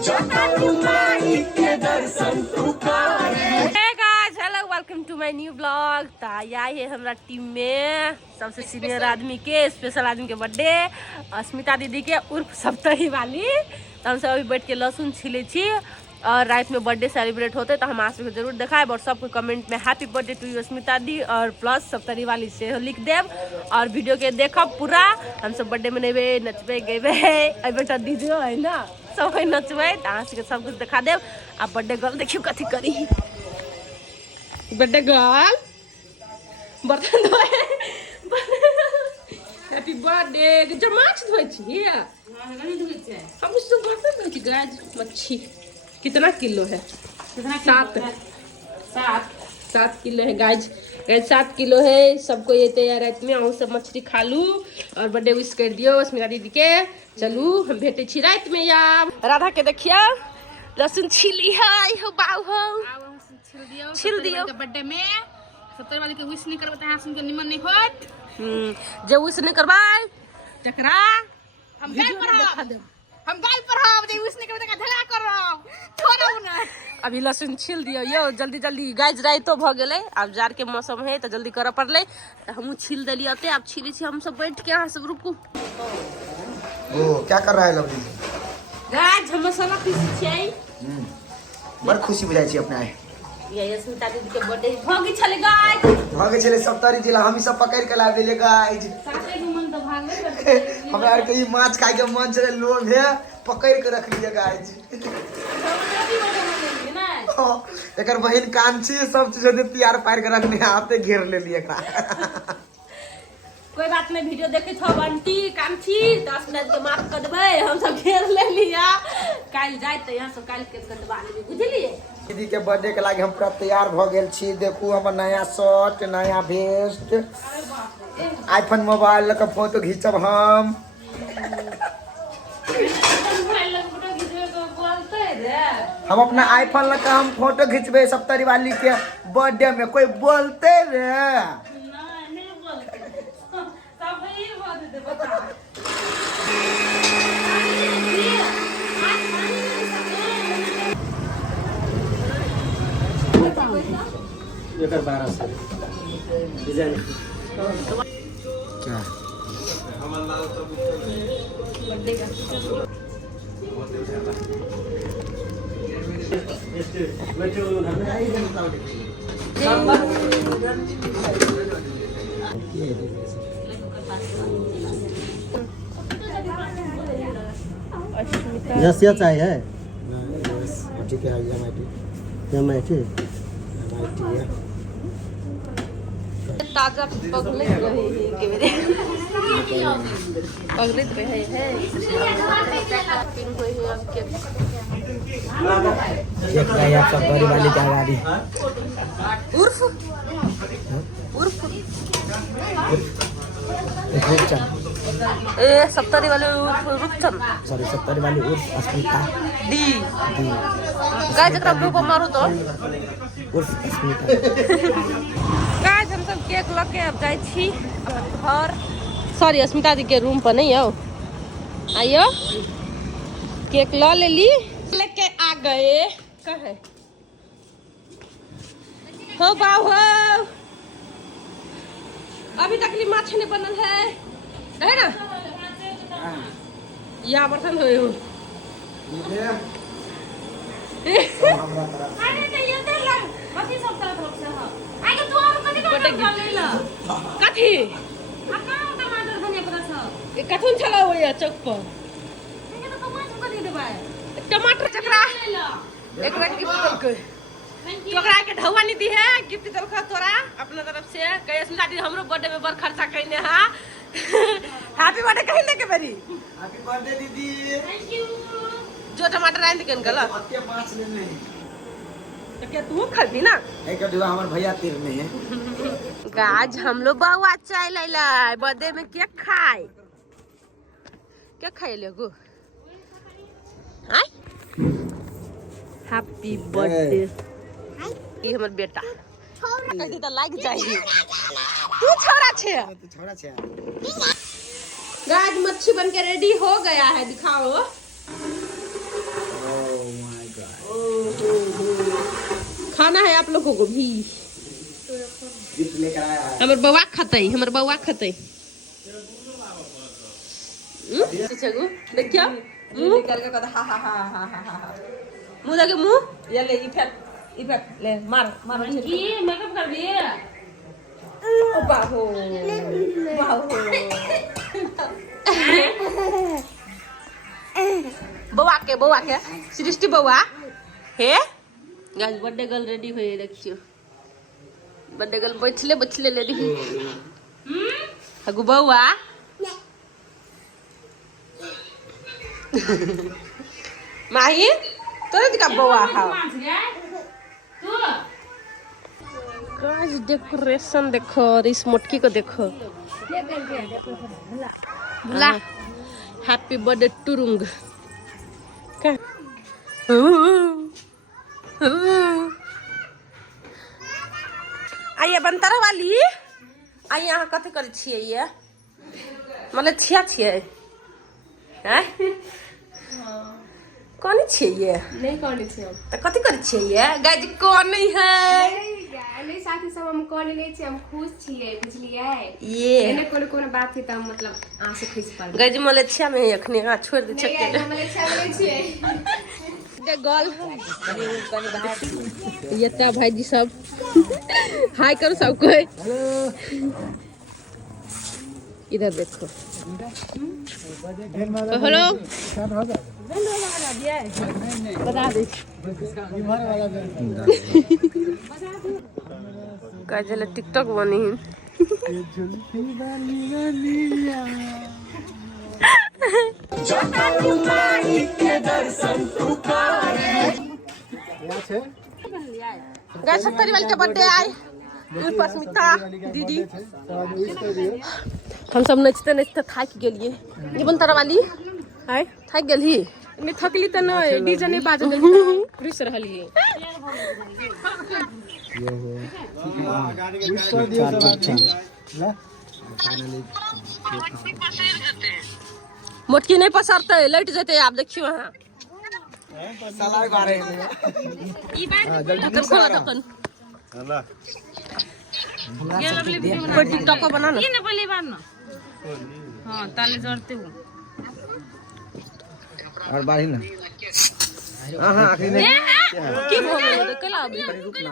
Hello welcome to my new blog. तो I है हमारा टीम में सबसे सीनियर आदमी के स्पेशल आदमी के बर्थडे अस्मिता दीदी के उर्फ सप्तरी वाली। तो हम सब अभी बैठ के लहसुन छीले छी और रात में बर्थडे सेलिब्रेट होते तो हम आप सबको जरूर दिखाए और सबको कमेंट में हैप्पी बर्थडे टू यू अस्मिता दी और प्लस सप्तरी वाली से लिख देव और वीडियो के देखब पूरा। हम सब बर्थडे मनेबे नचबे गेबे बेटा दीदी है ना सब नचबे तो सब कुछ दिखा देव। आप बर्थडे गर्ल देखियो कथी करी बर्थडे गर्ल बर्तन धोए हैप्पी बर्थडे जमाच धोए छी हम सब बर्तन धोए छी गाज मच्छी कितना किलो है? सात किलो है गाइज 7 किलो है। सबको ये तैयार रात में आहू सब मछली खा लू और बर्थडे विश कर दियो अस्मिता दीदी के। चलू हम भेटे छी रात में यार। राधा के देखिया लहसुन छिली है हो बाऊ हो छिल दियो बर्थडे में सप्तरी वाली के विश नहीं करबे हां सुन के निमन नहीं होत। जे विश नहीं करबाय टकरा हम गाय पर हम जे विश नहीं करबे त धला करब छोड़ो ना। अभी लहसुन छिल दियो यो जल्दी जल्दी गाइज राइतो भ गेले अब जार के मौसम है तो जल्दी कर पड़ले हम छिल देलिए ते अब छिली छी हम सब बैठ के यहाँ सब रुकू। ओ क्या कर रहा है लवली गाइज हम मसाला पीस छियै बड़ खुशी बुझाई छी अपना है ये अस्मिता दीदी के बर्थडे भगी छले गाइज भागे चले सप्तरी जिला हम सब पकड़ के ला देले गाइज साथे मन तो भागले हमरा आर के ई माछ खाए के मन चले लोभ है पकड़ के रख लिए गाइज। एकर बहिन कांची सब चीज दे तैयार पार के रखने आते घेर ले लिए एकरा कोई बात नहीं वीडियो देखे छ बंटी कांची 10 मिनट के माफ कर देबे हम सब घेर ले लिया काल जाय त यहां सब काल के कटवा लेबे बुझलिए। दीदी के बर्थडे के लागे हम पूरा तैयार भ गेल छी। देखू हमर नया शर्ट नया वेस्ट आईफोन मोबाइल लक फोटो खींचब हम। हम अपना आईफोन लक हम फोटो खींचबे सप्तरी वाली के बर्थडे में कोई बोलते रे एकर 12 से डिजाइन क्या यस यस आई है ठीक है एमआईटी है ताजा पगले रहे के मेरे पगले पे है पिन कोई है अब के एक गाय आप सप्तरी वाली का गाड़ी उर्फ रूपचंद ए सप्तरी वाले उर्फ रूपचंद सॉरी सप्तरी वाली उर्फ अस्मिता दी गाय जकरा ग्रुप मारो तो उर्फ अस्मिता। गाइस हम सब केक लके अब जाय छी घर सॉरी अस्मिता दी के रूम पर नहीं आओ आइयो केक ला ले ली लेके आ गए कहे हो बाऊ हो अभी तक ली माछ नहीं बनल है ना या बर्तन हो कथी कथुन चला हुआ चौक पर टमाटर चकरा एक बार गिफ्ट कर तोकरा के ढौवा नहीं दी है गिफ्ट देलखा तोरा अपना तरफ से कहे अस्मिता दी हमरो बर्थडे में बड़ खर्चा कइने हां हैप्पी बर्थडे कहले के बेरी हैप्पी बर्थडे दीदी थैंक यू जो टमाटर आइन के गलत अत्ते माछ लेने तो क्या तू खरीदी ना एक दुआ हमर भैया तीर में है गाज हम लोग बावा चाय लैला बर्थडे में केक खाए क्या खाए लोगो हाय हैप्पी बर्थडे ये हमर बेटा कहीं तो लाग जाए तू छोरा छे तू छोरा छे गाज मच्छी बन के रेडी हो गया है दिखाओ खिलाना है आप लोगों को भी। गिफ्ट लेकर आया है। हमर बउआ खतई, हमर बउआ खतई। चगु देखियो मुंह करके कहता हा हा हा हा हा हा। मुंह देखे मुंह ये ले इफेक्ट ले मार मार ये मेकअप कर दिए। ओ बाहो बाहो बउआ के सृष्टि बउआ hey guys birthday girl ready होई देखियो। बर्थडे गर्ल बैठले ले दी हगु बउआ माही तोरे दिका बउआ हा गाइस डेकोरेशन देखो और इस मोटकी को देखो। बुला हैप्पी बर्थडे टुरुंग का आइए बनतारा वाली आई यहाँ कथी करे छियै ये मतलब छियै हैं कौन छियै ये नहीं कौन छे हम तो कथी करे छियै ये गाइस कौन नहीं है नहीं साथी सब हम कौन नहीं छे हम खुश छियै बुझलियै ये एने कोनो बात है त मतलब आंसू खिस पड़ गाइस मलेशिया में है अखने आ छोड़ दे छक्के नहीं हम अच्छा नहीं छियै दे गल ये ता भाई जी सब हाय करो सब कोई इधर देखो हेलो बता दे काजल टिकटॉक बनी गाइस 70 वाले के बर्थडे आए स्मिता दीदी हम सब नचते नचते थक गेलिए ये बनतारा वाली हाय थक गेली मैं थकली त न डीजे नहीं बाजल रुस रहली मोटकी नहीं पसरते लट जते आप देखियो वहां साला बारे ढक्कन खोला ढक्कन कोई टिकटॉक बना ना ये पहली बार ना हां ताले जोड़ते हो और बारी ना हां आखिर में की भोग ले कला अभी रुक ना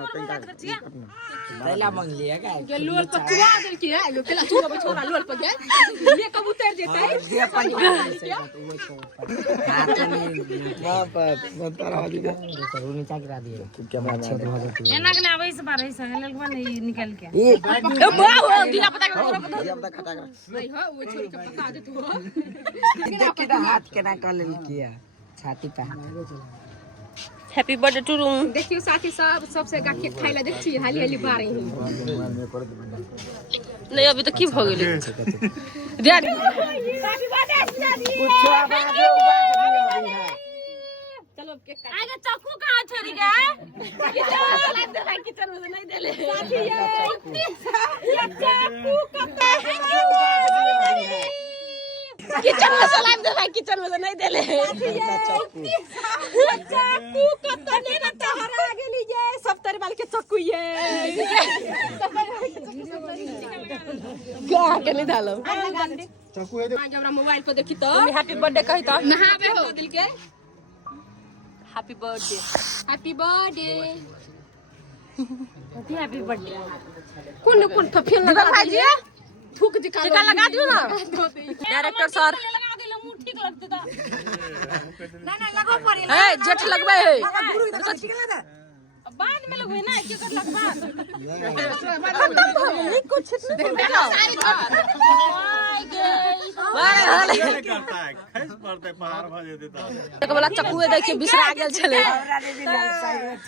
पहला मांग लिया का ये लोल पर चुरा देल की है लो केला चुरा छोरा लोल पर गए ले कबूतर देते दे पानी हाथ में वहां पर बनतारा वाली का करू नीचा गिरा दिए क्या बात है तो हो एना के आवे से बार ऐसा लगवा नहीं निकल के ये वाह दिया पता कर ये अपना खटा कर नहीं हो वो छोरी के पका दे तू देख के ना हाथ के ना कर ले किया छाती पे हैप्पी बर्थडे टू रूम देखियो साथी सब सबसे गाके खाइला देखछि हाली हाली बारे नहीं अभी तो की भ गेलै रेडी कुछ आवाज उबाज है चलो अब केक आगे चाकू कहां छोड़ी गए किचन में नहीं देले साथी ये चाकू किचन में से लाइव दे भाई किचन में से नहीं देले चाकू कतने न तहरा गेली ये सब तरी वाल के चाकू ये गा के नहीं डालो चाकू है आज हमरा मोबाइल पर देखी तो तुम हैप्पी बर्थडे कही तो नहाबे हो दिल के happy birthday happy birthday happy birthday कौन फेल दीपक भाई जी थूक दिखा टीका लगा दियो ना डायरेक्टर सर लगा देले मुंह ठीक लगते था ना लगो पड़े ए जेठ लगबे है बाद में लगवे ना क्यों कर लगवा खत्म हो नहीं कुछ सारी वाह करता है खस पड़ते पहाड़ भजे देता है एक वाला चक्कू देखिए बिसरा गेल छले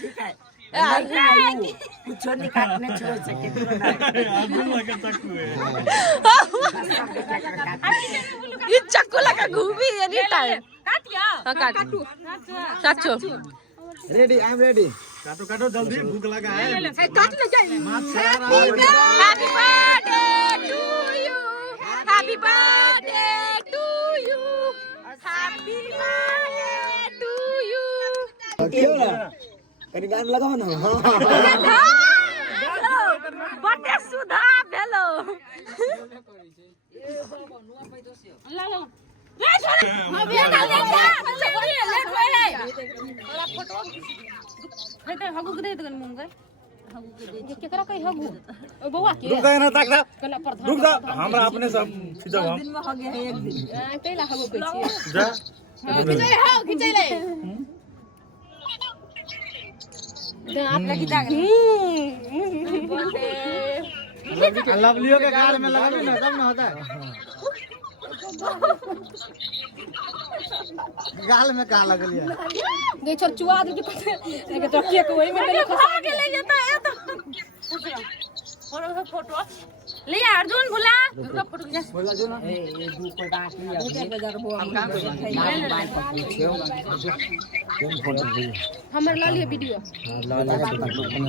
ठीक है कुछ नहीं काटने छोड़ सके लगे चक्कू है ये चक्कू लगा घूमी एनी टाइम काटिया हां काटू चाचू रेडी आई एम रेडी काटो काटो जल्दी भूख लगा है काट ले जाए माथ से आ रहा happy birthday to you happy birthday to you happy birthday to you कनी गान लगाओ ना हां बर्थडे सुधा भेलो ला ला हां बे डाल दे लेट होए थोड़ा फोटो हेते हगु के दे तन मुंगे हगु के दे के करा कई हगु ओ बउआ के रुक जा ना तक कला प्रधान रुक जा हमरा अपने सब खिंचब हम दिन में हो गया है एक दिन पहला हगु के छी जा खिंचै ले तो आप लगी दाग लवलियो के गाल में लगा ना तब ना होता है गाल में कहां लगलिए दे छोर चुआ दे के तो केक वही में ले खा के ले जाता है तो फोटो ले अर्जुन भुला दूसरा फोटो जा बोला जो ना ए दू को डांट लिया 1000 वो हम काम कर मोबाइल पर पूछियो कौन फोटो दी हमर ला लिए वीडियो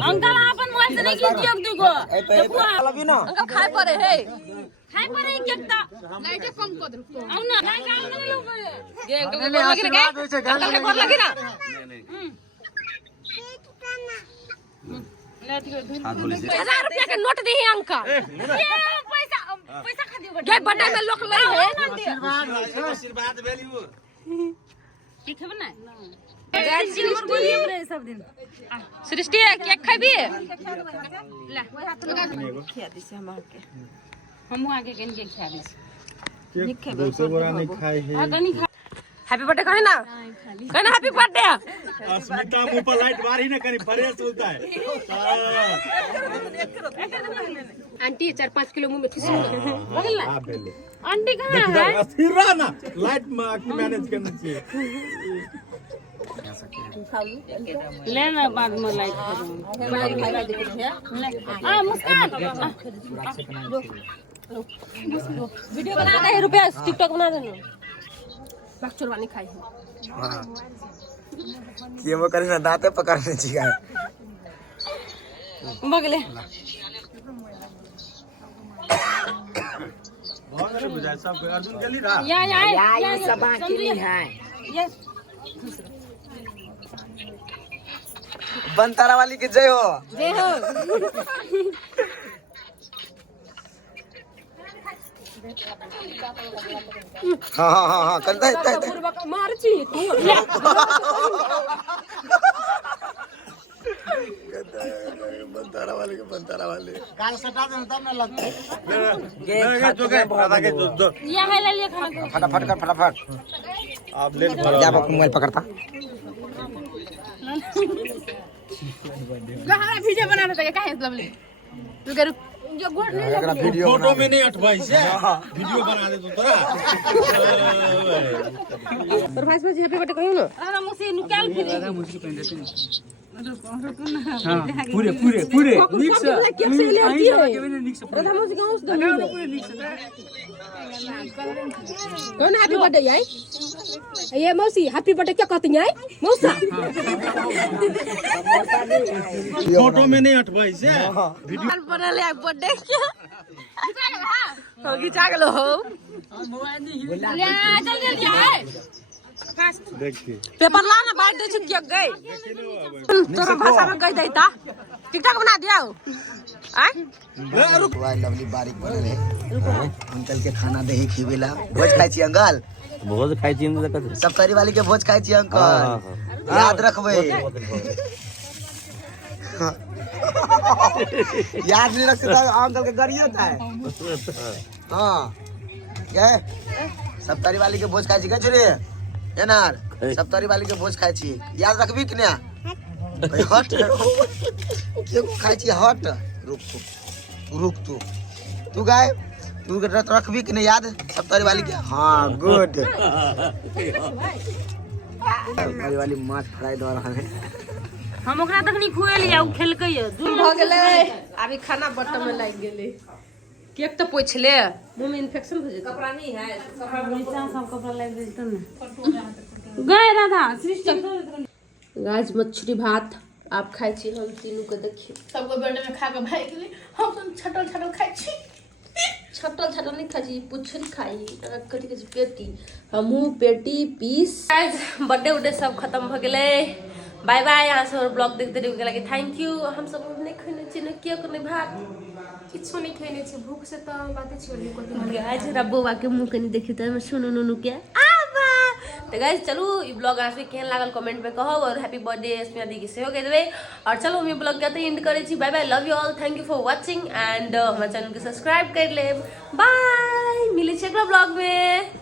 अंकल अपन मोबाइल से नहीं खींचियो दूगो लगी ना अंकल खाए पड़े हे खाए पर एक केक ता लाइट कम कर दो आउ ना नहीं काम नहीं लोग गे अंकल को बोल लगी ना अंकल के बोल लगी ना हजार रुपया के नोट दी अंकल पैसा पैसा खा दियो गे बर्थडे में लोग ले है आशीर्वाद वैल्यू ठीक है ना सब दिन सृष्टि केक खाबी ला खिया दी से हम के हम आगे कन के खिया दी दूसरे बोरा नहीं खाए है हैप्पी बर्थडे करे ना कहना हैप्पी बर्थडे अस्मिता मुंह पर लाइट मारी ना करी फ्रेश होता है आंटी 4-5 किलो मुंह में ठुसी बगल ना हां पहले आंटी कहां है अस्थिर रह ना लाइट में मैनेज करना चाहिए लेना बाद में लाइट हां मुस्कान वीडियो बना दे रुपया टिकटॉक बना देना बाक चोरवानी खाई हां ये वो करे ना दांते पकड़ने चाहिए बगले और से बुझाए सब अर्जुन जल्दी रहा या ये सब बाकी नहीं है बनतारा वाली की जय हो जय हो हाँ करता है मार छी तू बनतारा वाली काल सटा दे तब ना लगता ये जो के दादा के दो या है ले खाना फटाफट कर फटाफट आप ले जा मोबाइल पकड़ता कहां वीडियो बनाना था काहे लवली तू कर जो गोड़ नहीं वीडियो फोटो में नहीं अटवाई से वीडियो बना दे तू तोरा और भाई से हैप्पी बर्थडे कहियो ना राधा मुसी निकाल फिर पूरे नीक से केक से ले आती है राधा मौसी गांव से दो कौन हैप्पी बर्थडे याई ये मौसी हैप्पी बर्थडे क्या कहती है मौसा फोटो में नहीं अटवाई से वीडियो बना ले बर्थडे क्या हो खिंचा गेलो हो ले जल्दी आए देखिए पेपर ला ना बांट दे छी केक गई तोरा भाषा में कह देता टिकटॉक बना दिया आय लवली बारीक बनल है अंकल के खाना दे खिबेला भोज खाई छी अंकल भोज खाई छी सब करी वाली के भोज खाई छी अंकल याद रखबे याद नहीं रख सकता अंकल के गरिया था हां ये सप्तारी वाली के भोज खाई छी कछ रे एनार सप्तारी वाली के भोज खाई छी याद रखबी कि ना हट के खाई छी हट रुक तू गाय तू रखबी कि नहीं याद सप्तारी वाली के हां गुड सप्तारी वाली माछ फ्राई दो रहा है हम ओकरा तक नहीं खुएलिया उ खेलकै दूर हो गेलै अभी खाना बर्तन में लाग गेलै केक तो पोछ ले मुंह में इन्फेक्शन हो जेतै कपड़ा नहीं है कपड़ा नीचा सब कपड़ा लाग दे त ना गए राधा सृष्टि गाइस मछली भात आप खाई छी हम तीनों के देखिए सबको बर्थडे में खा के भाई के लिए हम सब छटल खाई छी छटल नहीं खाई छी पुछरी खाई कथी पेटी हमू पेटी पीस गाइस बर्थडे उडे सब खत्म भ गेलै बाय बाय। यहाँ से ब्लॉग देखते रहिए लगे थैंक यू। हम सब नहीं खाने चाहिए क्या करने भात किछो नहीं खाने छी भूख से तो बातें छोड़ने को आज रब्बो वाके मुंह कनी देखी तो सुनो नुनु क्या आबा। तो गाइस चलो ई ब्लॉग आज के केहन लागल कमेंट में कहब और हैप्पी बर्थडे स्मिता दी के सेहो कह देबे। और चलो हम ई ब्लॉग के एंड करे छी। Bye bye, love you all, thank you for watching and हमारे चैनल के सब्सक्राइब कर लेब। बाय, मिले छी अगला ब्लॉग में।